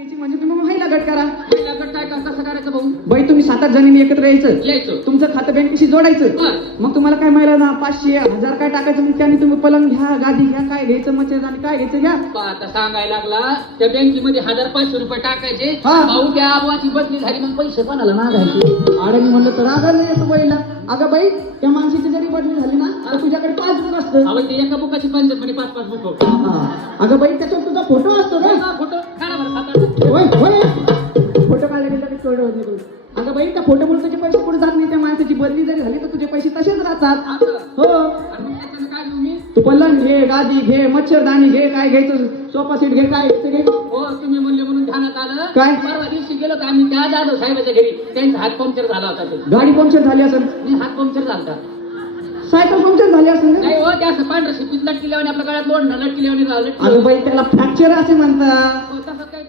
म्हणजे तुम्ही महिला गट करा. महिला गट काय कसं करायचं भाऊ? बाई तुम्ही 7-8 जणींनी एकत्र यायचं. यायचं, तुमचं खातं बँकेशी जोडायचं. मग तुम्हाला काय मिळालं ना 500 1000 काय टाकायचं, मग त्याने तुम्ही पलंग घ्या, गादी घ्या, काय घ्यायचं मच्छर आणि काय घ्यायचं घ्या. आता सांगायला लागला त्या बँकेमध्ये 1500 टाकायचे. हा. भाऊ त्या आबाची बदली झाली मग पैसे कोणाला मागायचे? अरे मी म्हणलं तर रागा नाही येतो बाईला. अगं बाई त्या माणसाची जरी बदली झाली ना तर तुझ्याकडे 5 बुक असतं. अहो ते एका बुकाची 5 बुक होतो. अगं बाई त्याच्यावर तुझा फोटो असतो ना. फोटो काढा बरं 7-8. होय होय फोटो काढले की थोडं होत नाही. अगं बाई त्या फोटोमुळे तुझे पैसे पुढे जात नाही. त्या माणसाची बदली जरी झाली तर तुझे पैसे तसेच राहतात. हो आणि मग त्याच्यानं काय घेऊ मी? तू पलंग घे, गादी घे, मच्छरदाणी घे, काय घ्यायचं सोफा सेट घे, काय घ्यायचं घे. हो तुम्ही म्हणले म्हणून ध्यानात आलं. काय? परवा दिवशी गेलो तर आम्ही त्या जाधव साहेबाच्या घरी. त्यांचा हात पंक्चर झाला होता. ते गाडी पंक्चर झाली असेल, मी हात पंक्चर झाला. सायकल पंक्चर झाली असेल ना? नाही हो ते असं पांढरं शिपीत लटकी लावून आपल्या गळ्यात लोणलं लटकी लावून अगं बाई त्याला फ्रॅक्चर असे म्हणतात. तसं काय